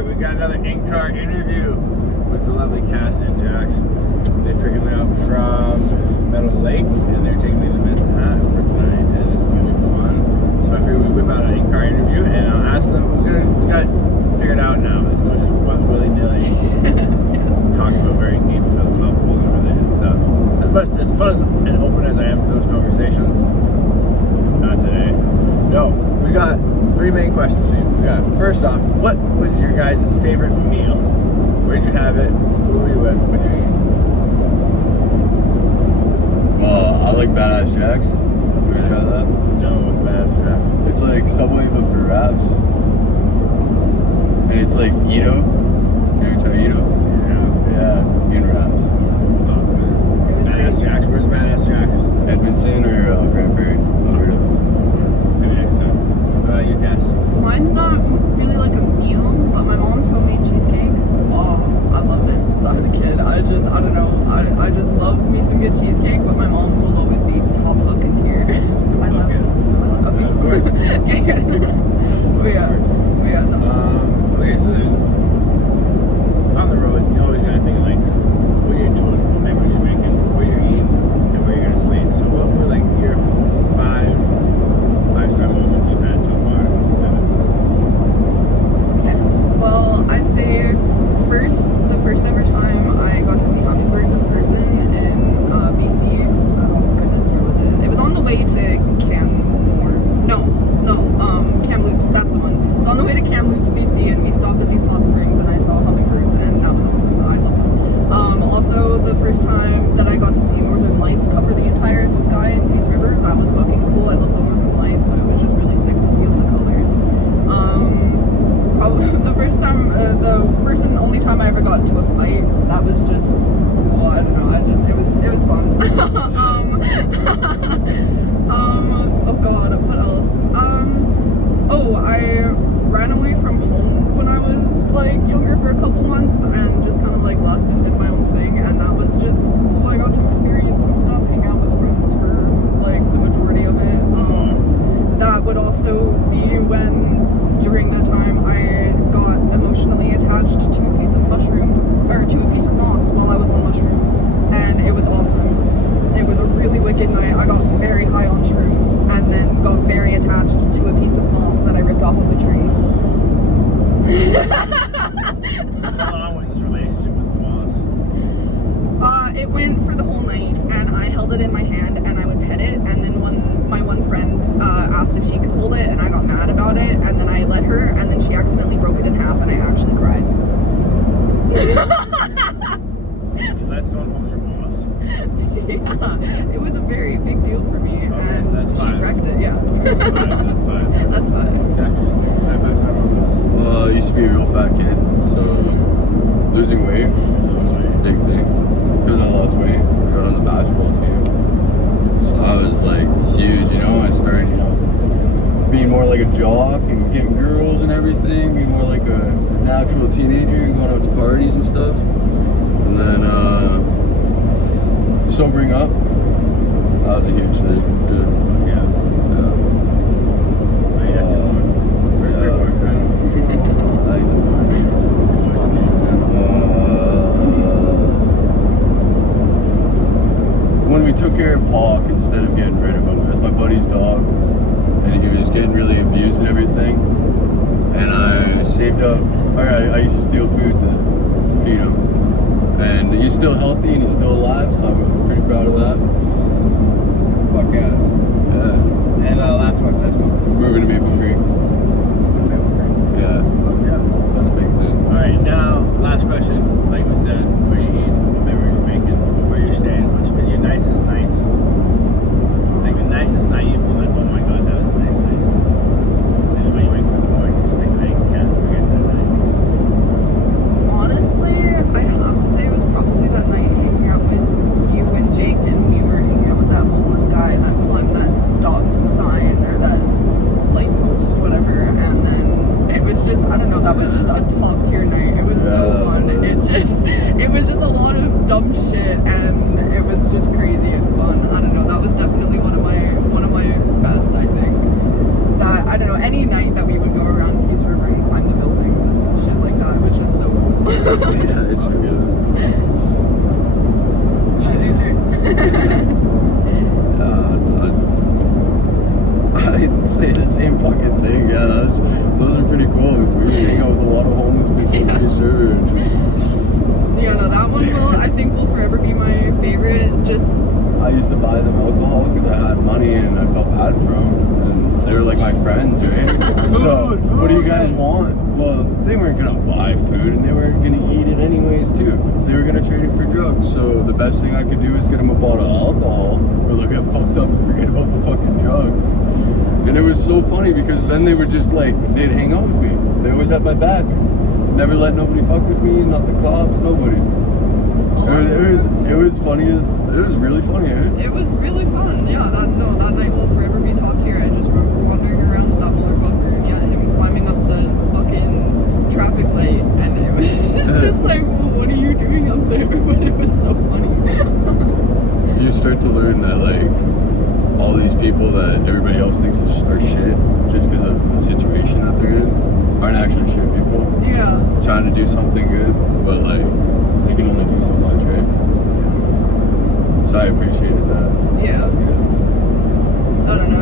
Alright, we got another in-car interview with the lovely Cass and Jax. They're picking me up from Meadow Lake and they're taking me to Medicine Hat for tonight, and it's gonna be fun. So I figured we'd whip out an in-car interview and I'll ask them. We got it figured out now. It's not just willy-nilly talking about very deep philosophical and religious stuff. As fun and open as I am to those conversations, not today. No, we got three main questions for you. We got, first off, what was your guys' favorite meal? Where'd you have it? Who were you with? What'd you eat? I like Badass Jack's. Have you tried that? No, Badass Jack's. It's like Subway but for wraps. And it's like Ito. Have you tried Ito? Yeah, in wraps. Badass Jack's. Where's Badass Jack's? Edmonton or Grand Prairie? Maybe next time. What about you, Cass? Mine's not really like a meal, but my mom's homemade cheesecake. Oh, I've loved it since I was a kid. I don't know. I just love me some good cheesecake, but my mom's will always be top fucking tier. I love it. Okay, of course. But yeah, no. Okay, so then on the road, you always gotta think of like what you're doing, what memories you're making, where you're eating, and where you're gonna sleep. So what were like your five-star moments you've had so far? Okay. Well, I'd say the first ever time I got to see hummingbirds in person in BC. Oh goodness, where was it? It was on the way to Kamloops. That's the one. It was on the way to Kamloops, BC, and we stopped at these hot springs, and I saw hummingbirds, and that was awesome. I love them. Also, the first time that I got to see northern lights cover the entire sky in Peace River, that was fucking cool. I love the northern lights, so it was just really sick to see all the colors. Probably the first and only time I ever got into a fight, that was just cool. I don't know. It was fun. Oh god, what else? I ran away from home when I was like younger for a couple months and just kind of like left and did my own thing, and that was just cool. I got to experience some stuff, hang out with friends for like the majority of it. That would also be when during that time I got emotionally attached to a piece of moss while I was on mushrooms, and it was awesome. It was a really wicked night. I got very high on shrooms and then got very attached to a piece of moss that I ripped off of a tree. How long was this relationship with the moss? It went for the whole night, and I held it in my hand and I would pet it, and then my one friend asked if she could hold it, and I got mad about it, and then I let her, and then she accidentally broke it in half, and I actually cried. You let someone hold your moss? Yeah, it was a very big deal for me, and so that's she fine. wrecked it. Yeah. That's fine. That's fine. Jax, five-star moments. Well, I used to be a real fat kid, so losing weight, big thing. Because I lost weight, I got on the basketball team. So that was like huge, I started, being more like a jock and getting girls and everything, being more like a natural teenager and going out to parties and stuff. And then, sobering up, that was a huge thing. Yeah. I had two more. Or three more. I don't know. I ate 2 more. When we took care of Pauk instead of getting rid of him, that's my buddy's dog, and he was getting really abused and everything, and I saved up, I used to steal food to feed him, and he's still healthy and he's still alive, so I'm pretty proud of that. Fuck yeah. And last one. Moving to Maple Creek. Yeah. That's a big thing. Alright, now, last question. Like we said, where you eat, what memories you're making, where you're staying, what's been your nicest nights? Like the nicest night you feel like, oh my god, that was a nice night. And then when you wake up in the morning, you're just like, I can't forget that night. Honestly, I have to say it was probably that night hanging out with you and Jake, and we were hanging out with that homeless guy that climbed that stop sign or that light post, whatever, and then it was just, I don't know, that was just a top tier night. It was so fun. It was just a lot of dumb shit, and it was just crazy and fun. I don't know, that was definitely one of my best, I think. That, I don't know, any night that we would go around Peace River and climb the buildings and shit like that Yeah, it sure is. She's your turn. I'd say the same fucking thing. Yeah, those are pretty cool. We were hanging out with a lot of homeless people, pretty sure. And just, Yeah, no, that one I think will forever be my favorite. Just I used to buy them alcohol because I had money and I felt bad for them. And they were like my friends, right? So, what do you guys want? Well, they weren't gonna buy food and they weren't gonna eat it anyways too. They were gonna trade it for drugs. So the best thing I could do is get them a bottle of alcohol or they'll get fucked up and forget about the fucking drugs. And it was so funny because then they would just like, they'd hang out with me. They always had my back. Never let nobody fuck with me, not the cops, nobody. It was funny as, it was really funny, eh? it was really fun. Yeah, that night will forever be top tier. I just remember wandering around with that motherfucker and yeah, him climbing up the fucking traffic light and it was just like, well, what are you doing up there? But it was so funny. You start to learn that like all these people that everybody else thinks are shit just because of the situation that they're in aren't actually shit people. Yeah. Trying to do something good, but like they can only do so much, right? So I appreciated that. Yeah. I don't know.